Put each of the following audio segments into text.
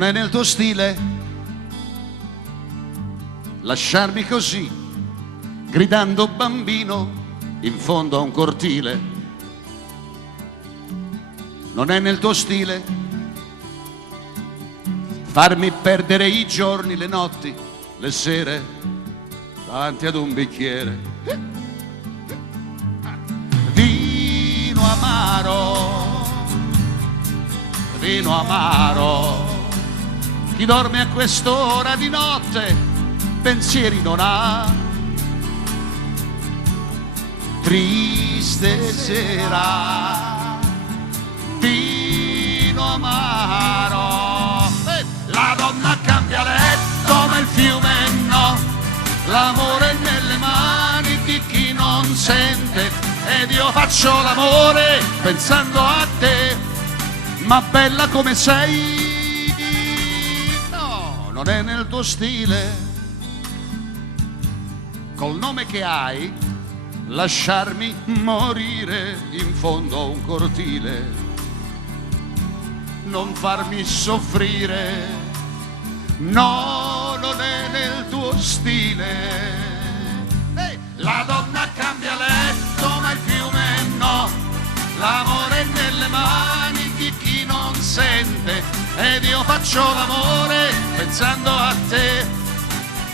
Non è nel tuo stile lasciarmi così, gridando bambino in fondo a un cortile. Non è nel tuo stile farmi perdere i giorni, le notti, le sere davanti ad un bicchiere. Vino amaro, vino amaro. Chi dorme a quest'ora di notte pensieri non ha. Triste sera, vino amaro. La donna cambia letto ma il fiume no. L'amore è nelle mani di chi non sente. Ed io faccio l'amore pensando a te. Ma bella come sei, no, non è nel tuo stile, col nome che hai, lasciarmi morire in fondo a un cortile. Non farmi soffrire, no, non è nel tuo stile. La donna cambia letto ma il fiume no. L'amore è nelle mani di chi non sente. Ed io faccio l'amore pensando a te.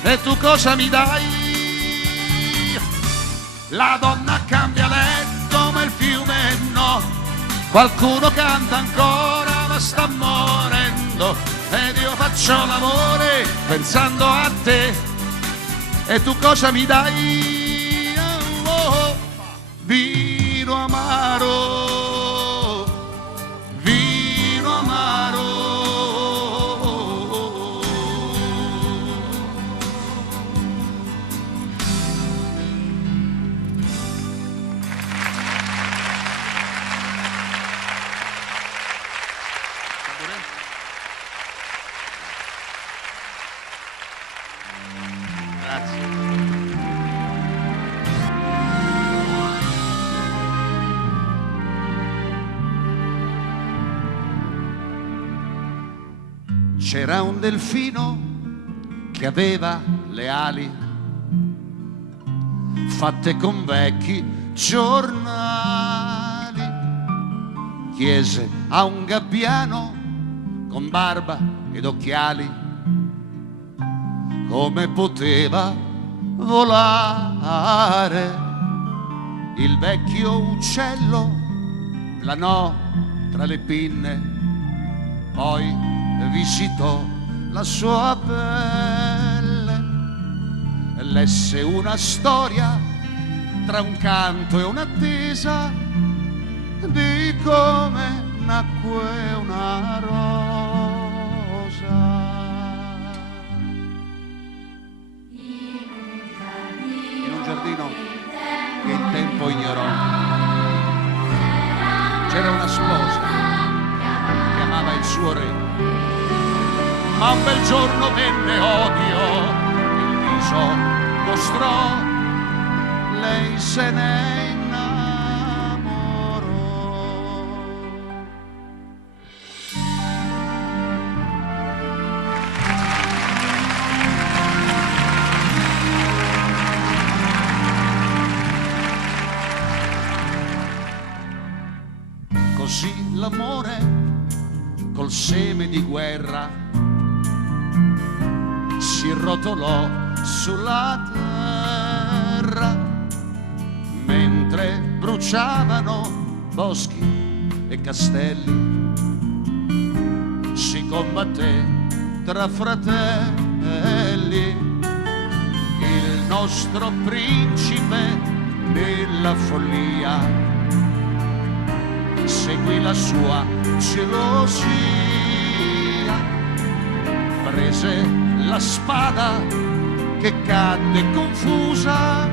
E tu cosa mi dai? La donna cambia letto ma il fiume no. Qualcuno canta ancora ma sta morendo. Ed io faccio l'amore pensando a te. E tu cosa mi dai? Vino amaro, vino amaro. Grazie. C'era un delfino che aveva le ali fatte con vecchi giornali. Chiese a un gabbiano con barba ed occhiali come poteva volare. Il vecchio uccello planò tra le pinne, poi visitò la sua pelle e lesse una storia tra un canto e un'attesa di come nacque una rosa in un giardino che il tempo ignorò. C'era una sposa che amava il suo re, ma un bel giorno venne odio, il viso mostrò, lei se ne innamorò. Così l'amore col seme di guerra si rotolò sulla terra mentre bruciavano boschi e castelli. Si combatté tra fratelli. Il nostro principe nella follia seguì la sua gelosia, prese la spada che cadde confusa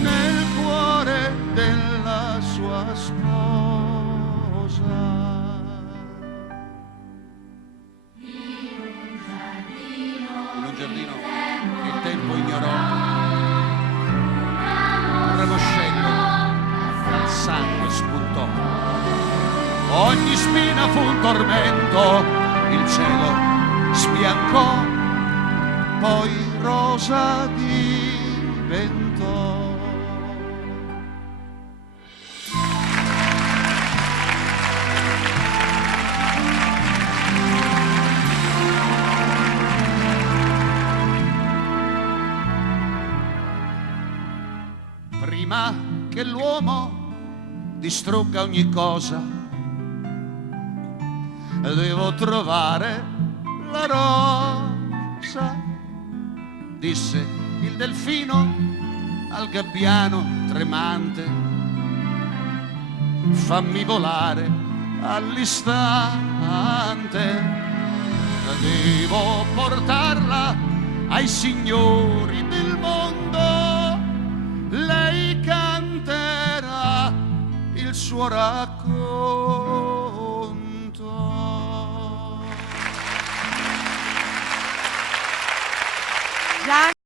nel cuore della sua sposa. In un giardino che il tempo ignorò, un ramoscello dal sangue spuntò. Ogni spina fu un tormento il cielo sbiancò, poi rosa diventò. Prima che l'uomo distrugga ogni cosa, devo trovare la rosa, disse il delfino al gabbiano tremante. Fammi volare all'istante, devo portarla ai signori del mondo. Lei canterà il suo racconto.